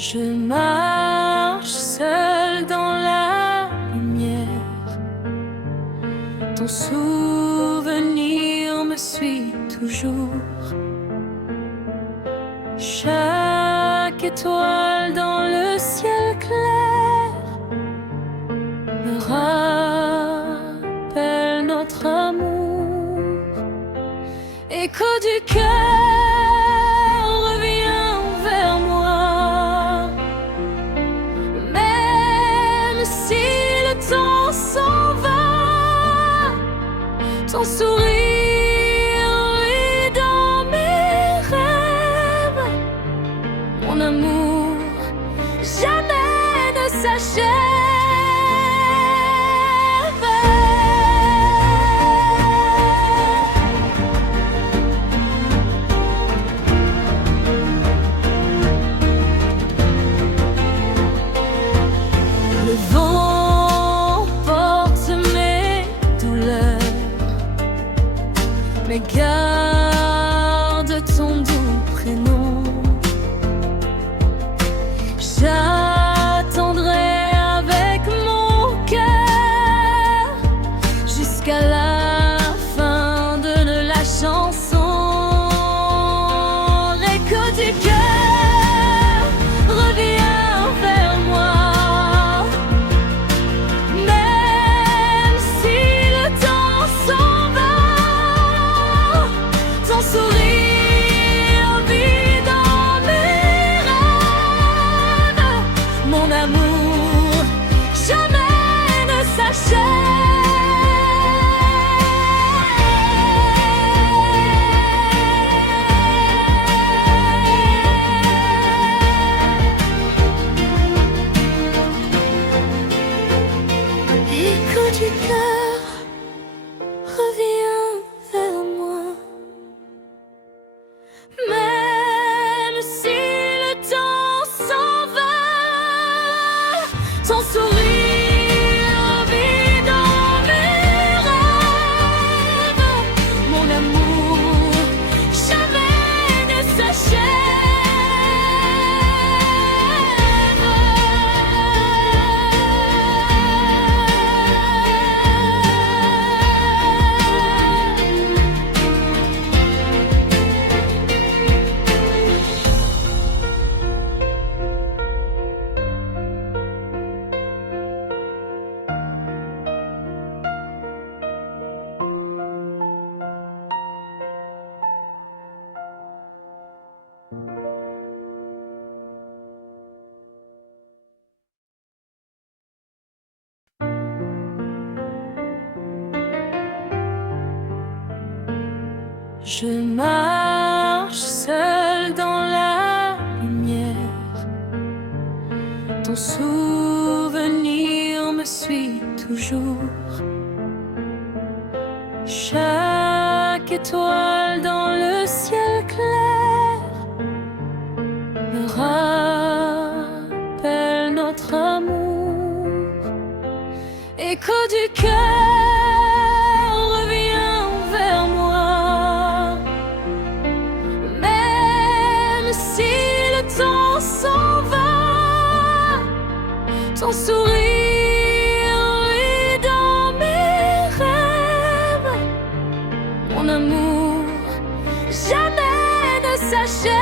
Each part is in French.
Je marche seul dans la lumière. Ton souvenir me suit toujours. Chaque étoile dans le ciel clair me rappelle notre amour. Écho du cœur, reviens vers moi. Même si le temps s'en va, ton sourire est dans mes rêves. Mon amour jamais ne s'achève. Le vent porte mes douleurs, mais garde ton doux prénom. J'attendrai avec mon cœur jusqu'à la fin de la chanson. L'écho du cœur, reviens vers moi. Même si le temps s'en va, ton sourire vit dans mes rêves. Mon amour jamais ne s'achève. Écho du cœur, reviens vers moi. Même si le temps s'en va, ton sourire vit dans mes rêves. Mon amour jamais ne Je marche seul dans la lumière. Ton souvenir me suit toujours. Chaque étoile dans le ciel clair me rappelle notre amour. Écho du cœur, reviens vers moi. Même si le temps s'en va, ton sourire est dans mes rêves. Mon amour jamais ne s'achève.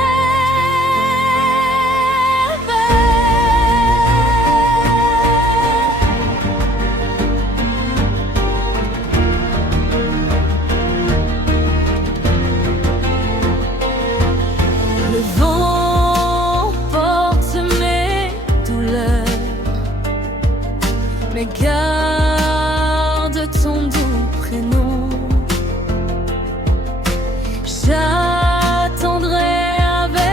Le vent porte mes douleurs, mais garde ton doux prénom. J'attendrai avec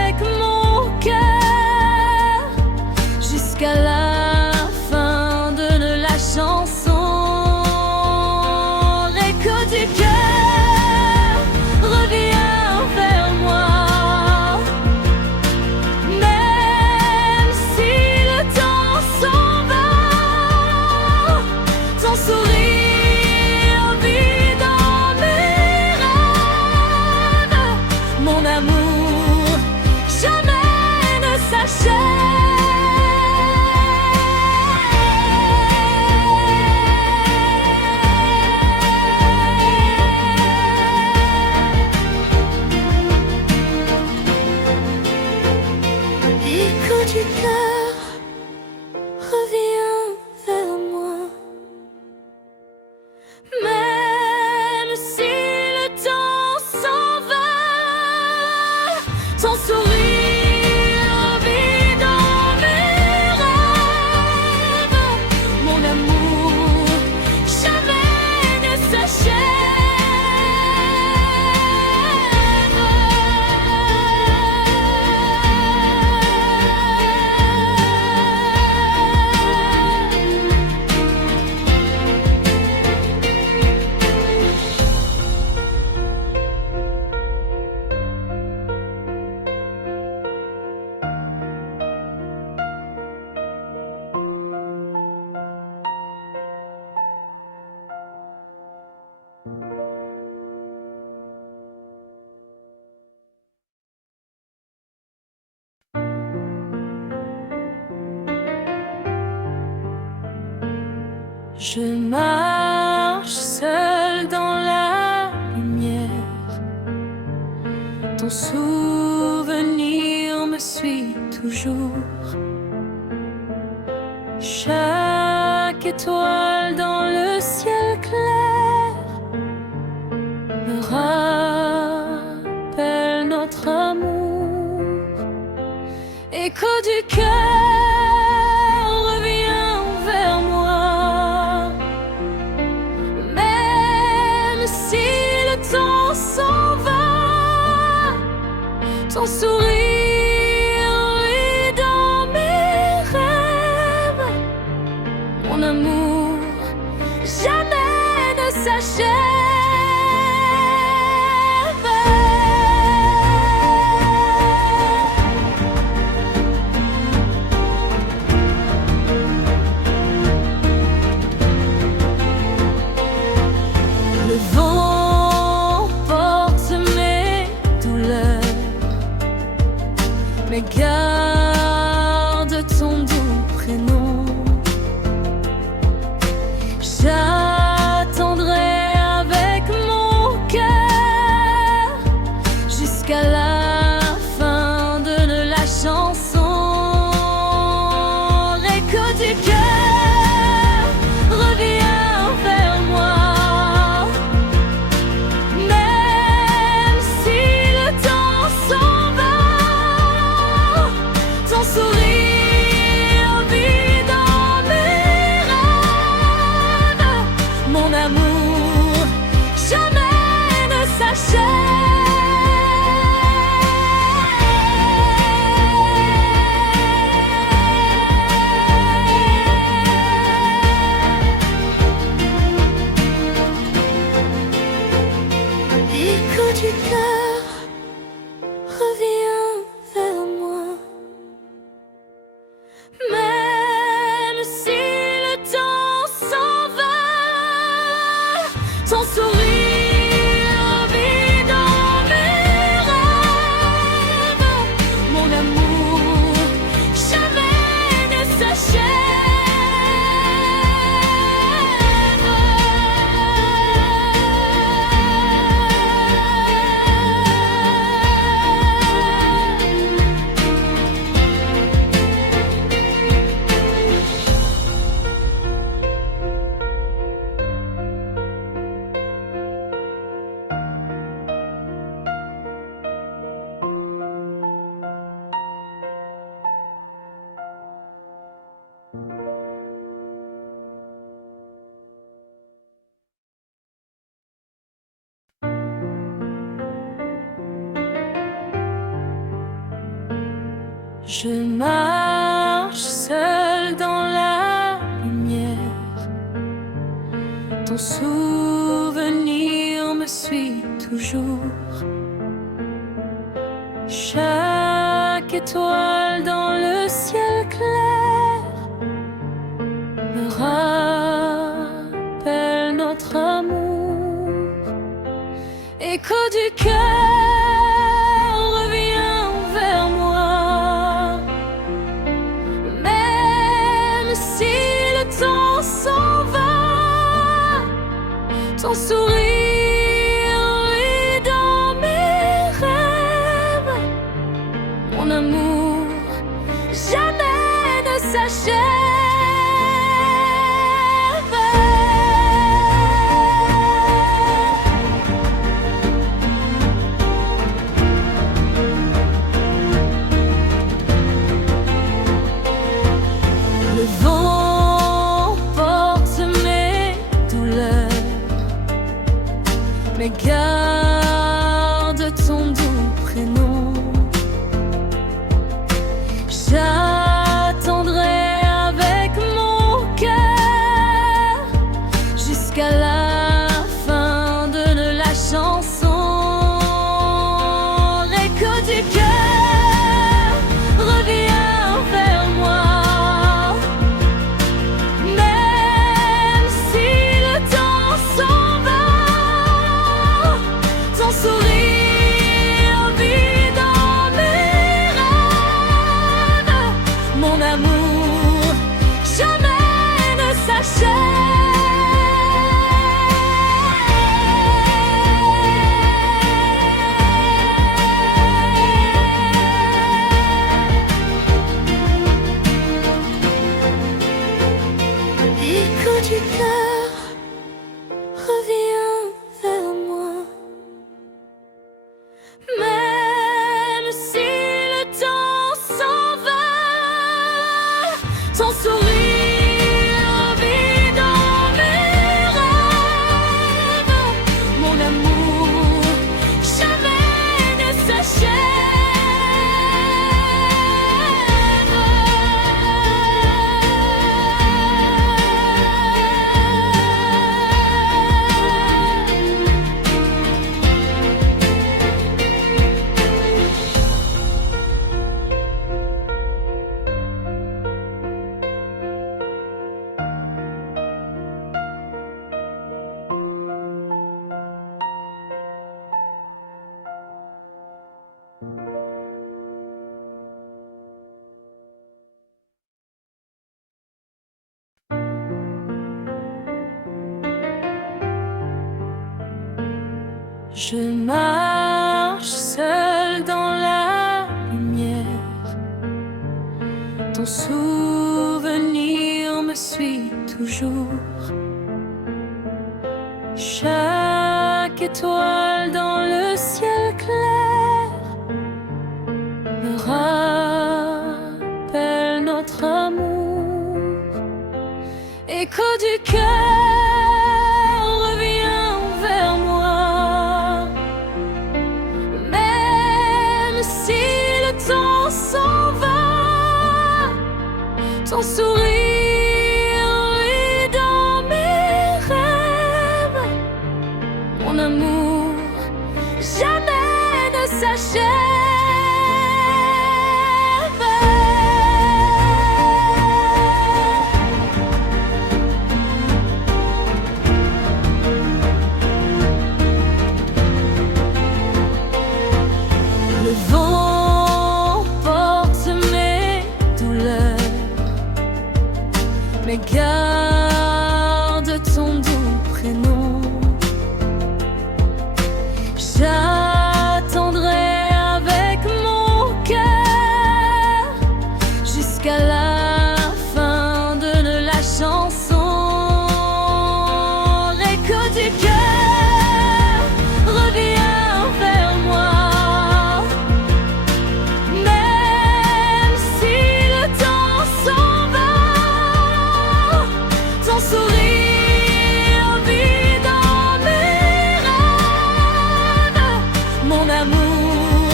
Je marche seul dans la lumière. Ton souvenir me suit toujours. Chaque étoile dans le ciel clair me rappelle notre amour. Écho du cœur revient vers moi. Même si le temps s'en va, ton sourire est dans mes rêves. Mon amour jamais ne s'achève. Le vent porte mes douleurs, mais garde ton doux prénom. J'attendrai avec mon cœur jusqu'à la fin de la chanson. Écho du cœur revient vers moi. Même si le temps s'en va, ton sourire vit dans mes rêves. Mon amour jamais ne s'achève. Écho du cœur revient vers moi. Même si le temps s'en va, ton sourire vit dans mes rêves. Mon amour jamais ne Je marche seul dans la lumière. Ton souvenir me suit toujours. Chaque étoile dans le ciel clair me rappelle notre amour. Écho du cœur revient vers moi. Même si le temps s'en va, ton sourire est dans mes rêves. Mon amour jamais ne s'achève. Le vent porte mes douleurs, Même si le temps s'en va, ton sourire vit dans mes rêves. Mon amour jamais ne s'achève. Je marche seule dans la lumière. Ton souvenir me suit toujours. Chaque étoile dans le ciel clair me rappelle notre amour. Écho du cœur revient vers moi. Même si le temps s'en va, ton sourire est dans mes rêves. Mon amour jamais ne s'achève. Le vent porte mes douleurs, mais garde ton doux prénom. J'attendrai avec mon cœur jusqu'à la fin de la chanson. L'écho du cœur revient vers moi. Même si le temps s'en va, ton sourire vit dans mes rêves. Mon amour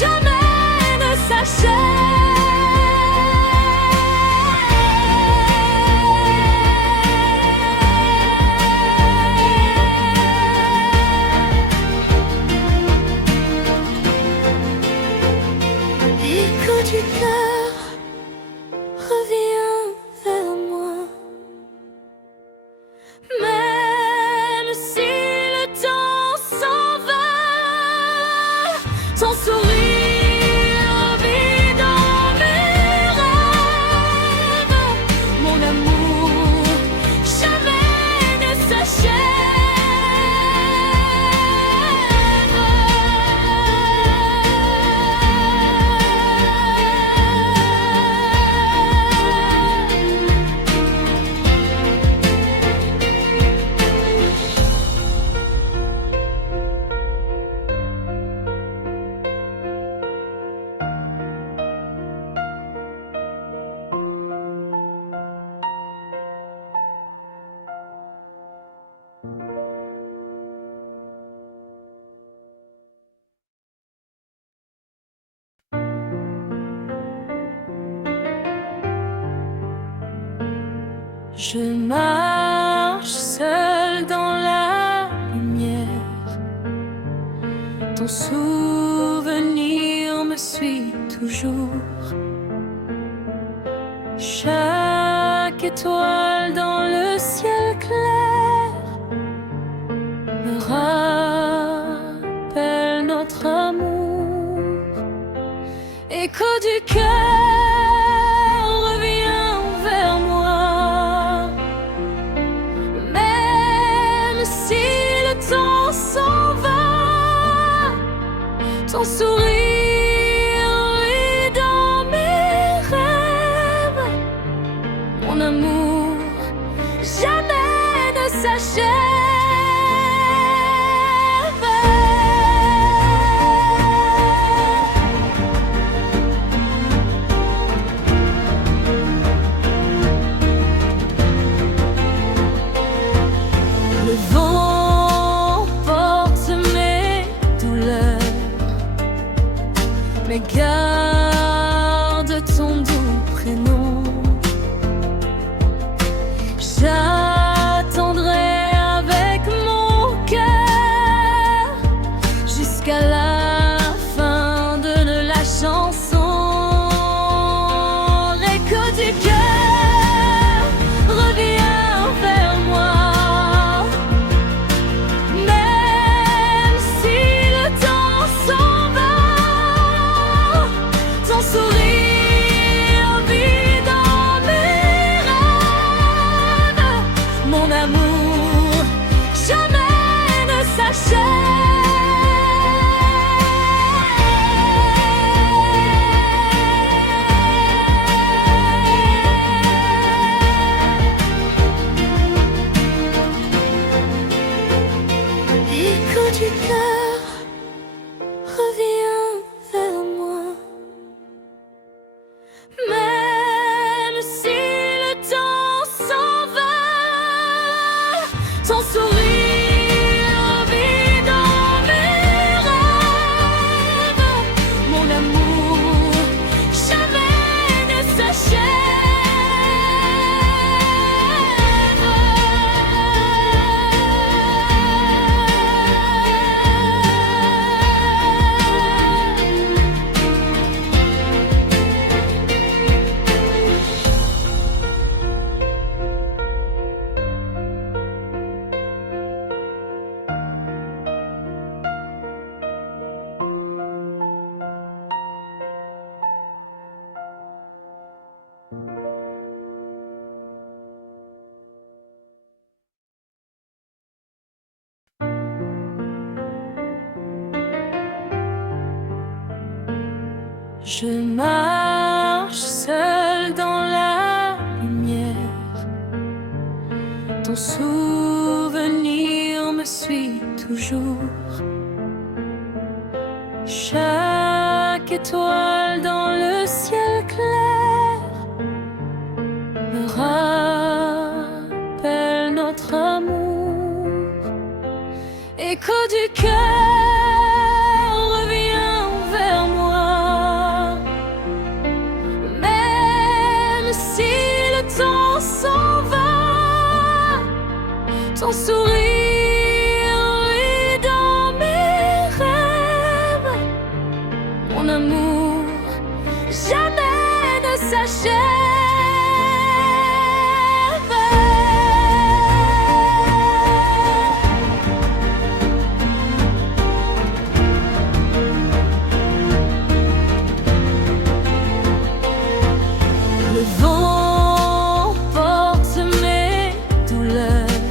jamais ne s'achève. L'écho du cœur revient vers moi. Même si le temps s'en va, ton sourire vit dans mes rêves. Mon amour jamais ne Je marche seule dans la lumière. Ton souvenir me suit toujours. Chaque étoile dans le ciel clair me rappelle notre amour. Écho du cœur revient vers moi. Même si le temps s'en va, ton sourire est dans mes rêves. Mon amour jamais ne s'achève. mais garde ton doux prénom. J'attendrai avec mon cœur jusqu'à la fin de la chanson. L'écho du cœur revient vers moi, même si le temps s'en va. Ton sourire vit dans mes rêves. Mon amour jamais ne s'achève. L'écho du cœur revient vers moi, même si le temps s'en va. Ton sourire vit dans mes rêves. Mon amour jamais ne Je marche seule dans la lumière. Ton souvenir me suit toujours. Chaque étoile dans le ciel clair me rappelle notre amour. Écho du cœur revient vers moi, même si le temps s'en va. Ton sourire vit dans mes rêves. Mon amour jamais ne s'achève. Le vent porte mes douleurs,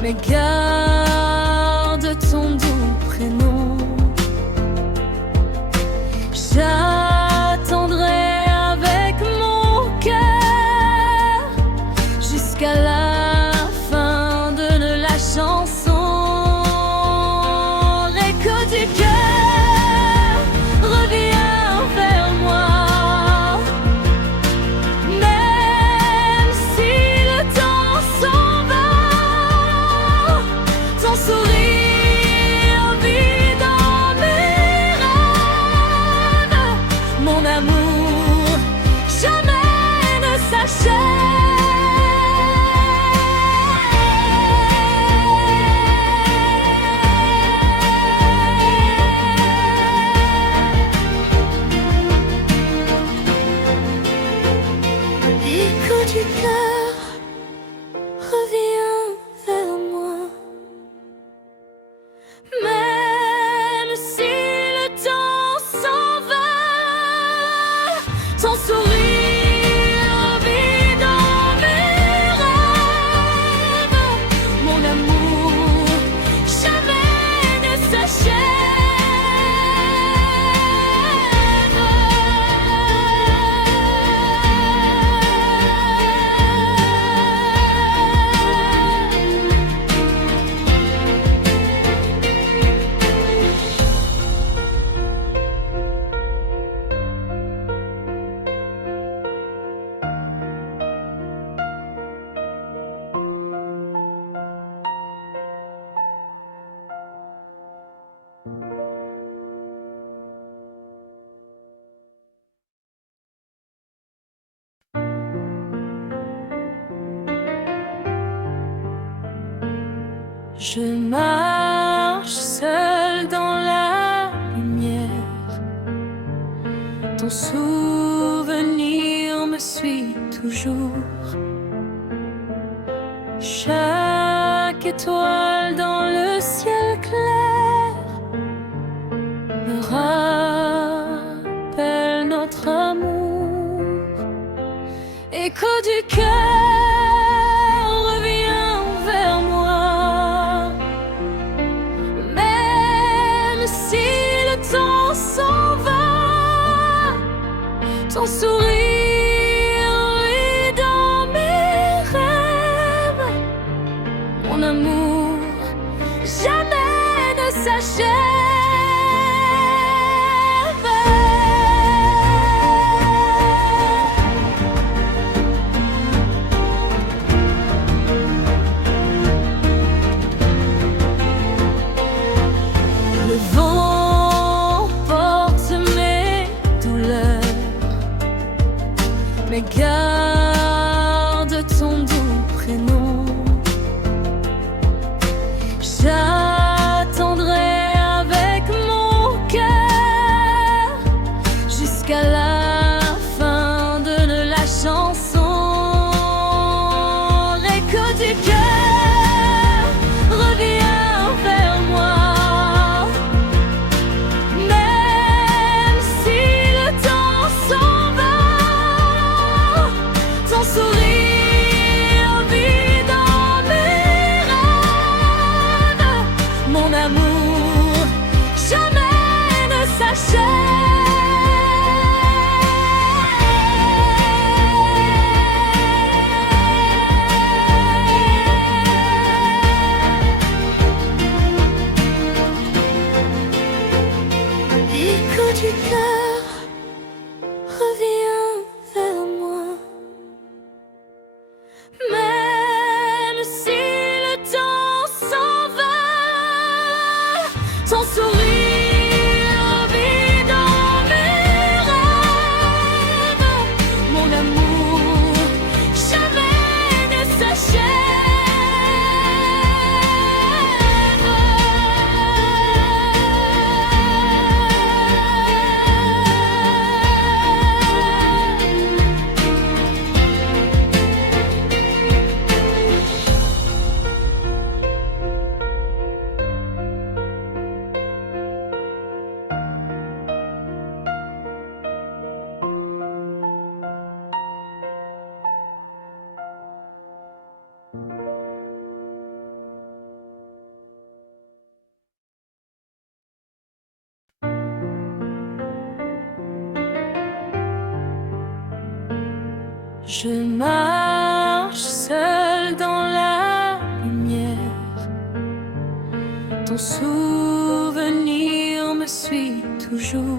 mais garde ton doux prénom. J'attendrai avec mon cœur jusqu'à la fin de la chanson. L'écho du cœur revient vers moi, même si le temps s'en va. Ton sourire vit dans mes rêves. Mon amour jamais ne s'achève. L'écho du cœur revient vers moi, même si le temps s'en va. Ton sourire vit dans mes rêves. Mon amour jamais ne s'achève. Je marche seul dans la lumière. Ton souvenir me suit toujours. Chaque étoile dans le ciel clair me rappelle notre amour. Écho du cœur revient vers moi. Même si le temps s'en va, ton sourire est dans mes rêves. Mon amour jamais ne s'achève. Le vent porte mes douleurs, mais garde ton doux prénom. J'attendrai avec mon cœur jusqu'à la fin de la chanson. L'écho du cœur revient vers moi. Même si le temps s'en va, ton sourire vit dans mes rêves. Mon amour jamais ne s'achève. L'écho du cœur revient vers moi. Même si le temps s'en va, ton sourire vit dans mes rêves. Mon amour jamais ne Je marche seul dans la lumière. Ton souvenir me suit toujours.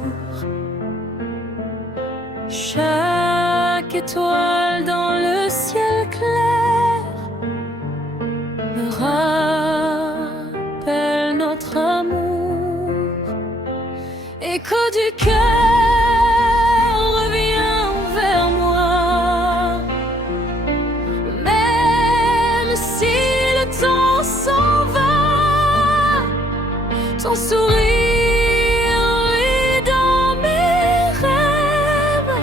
Chaque étoile dans le ciel clair me rappelle notre amour. Écho du cœur revient vers moi. Même si le temps s'en va, ton sourire est dans mes rêves.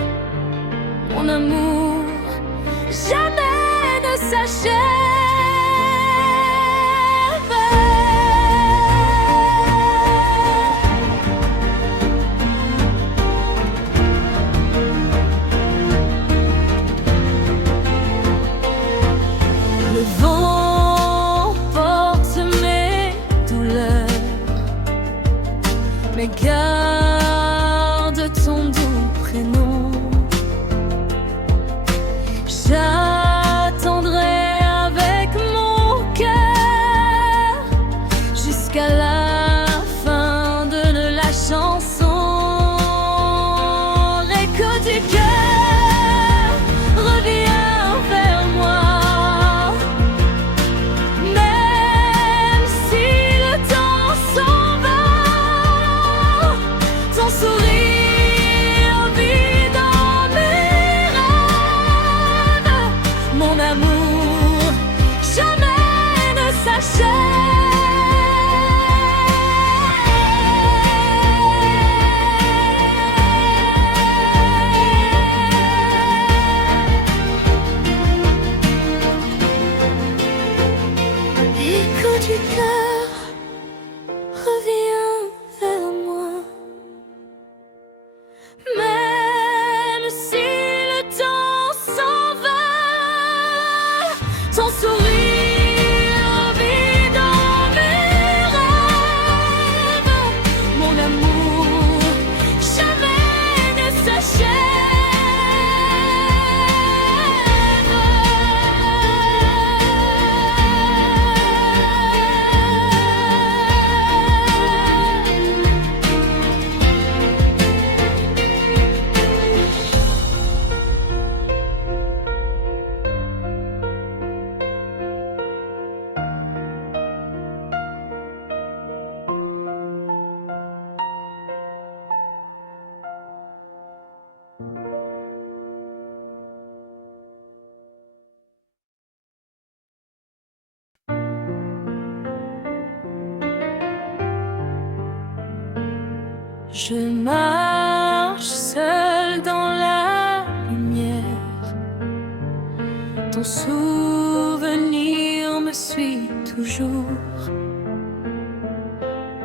Mon amour jamais ne s'achève. Le vent porte mes douleurs, mais garde ton doux prénom. J'attendrai avec mon cœur jusqu'à la fin de la chanson. L'écho du cœur revient vers moi. Même si le temps s'en va, ton sourire vit dans mes rêves. Je marche seul dans la lumière. Ton souvenir me suit toujours.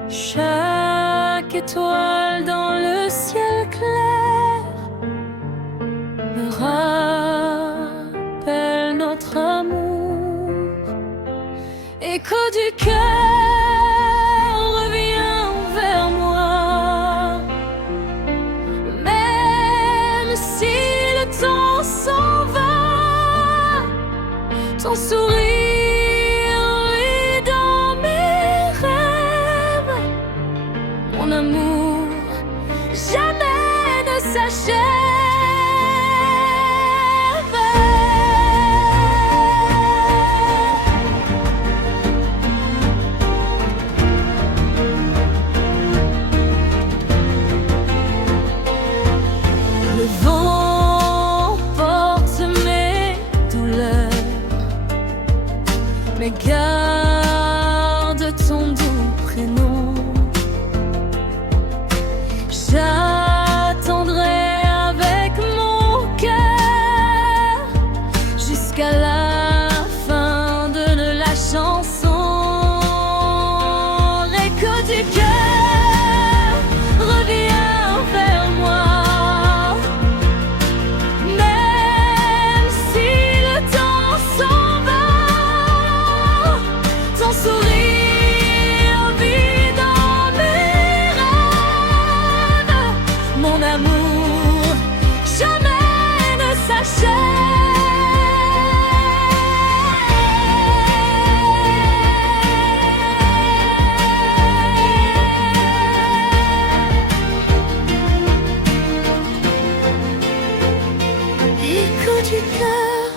Chaque étoile dans le ciel clair me rappelle notre amour. Écho du cœur revient vers moi. Même si le temps s'en va, ton sourire est dans mes rêves. Mon amour jamais ne s'achève. Le vent porte mes douleurs, mais garde ton doux prénom. J'attendrai avec mon cœur jusqu'à la fin de la chanson. L'écho du cœur revient vers moi. Même si le temps s'en va, ton sourire vit dans mes rêves. Mon amour jamais ne s'achève. L'écho du cœur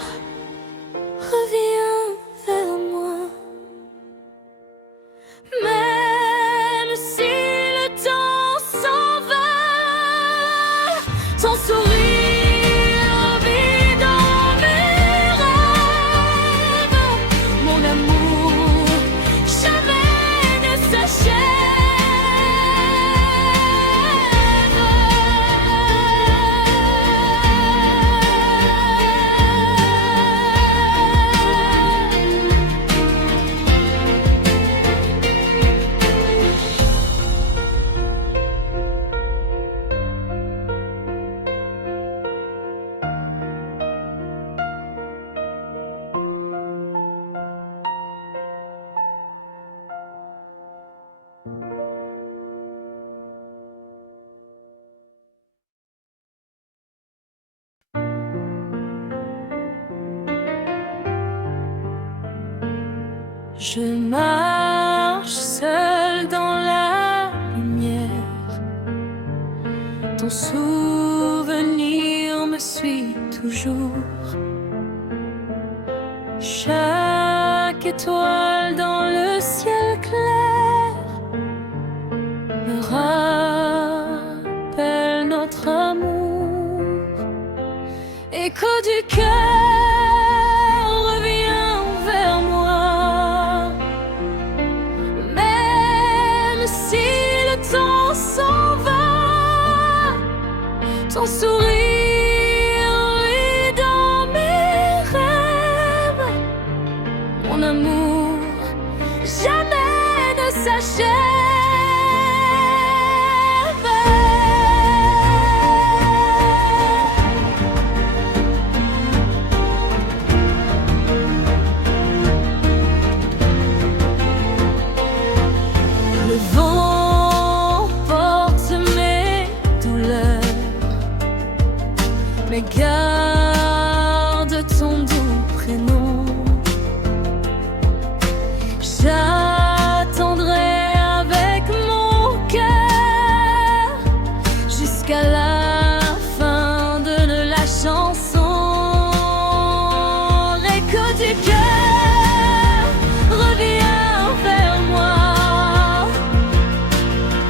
revient vers moi. Même si le temps s'en va, ton sourire vit dans mes rêves. Mon amour jamais ne Je marche seul dans la lumière. Ton souvenir me suit toujours. Chaque étoile dans le ciel clair me rappelle notre amour. Écho du cœur revient vers moi. Même si le temps s'en va, ton sourire est dans mes rêves. Mon amour jamais ne s'achève. Le vent porte mes douleurs, mais garde ton doux prénom. J'attendrai avec mon cœur jusqu'à la fin de la chanson. L'écho du cœur revient vers moi.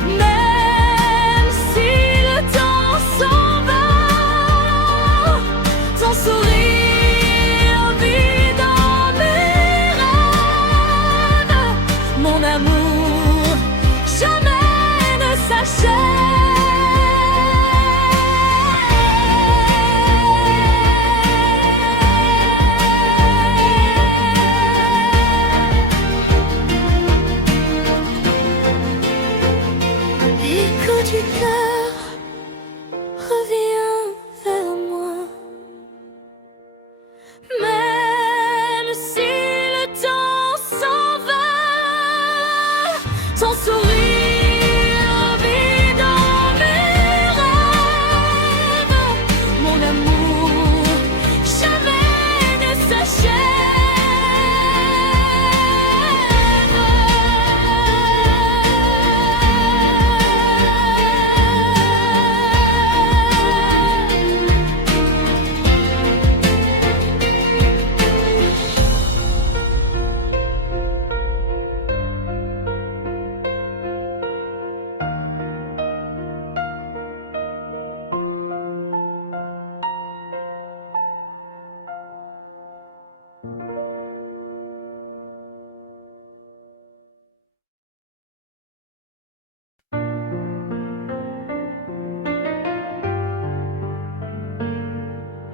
Même si le temps s'en va, ton sourire vit dans mes rêves. Mon amour jamais ne s'achève. L'écho du cœur revient vers moi. Même si le temps s'en va, ton sourire vit dans mes rêves. Mon amour jamais ne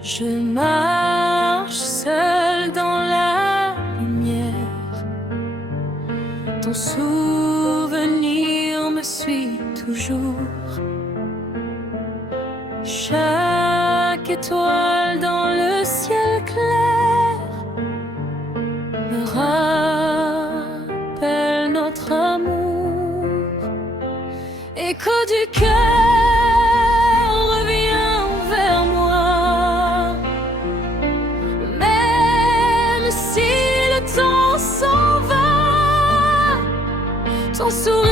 Je marche seule dans la lumière. Ton souvenir me suit toujours. Chaque étoile dans le ciel clair me rappelle notre amour. Écho du cœur revient vers moi. Même si le temps s'en va, ton sourire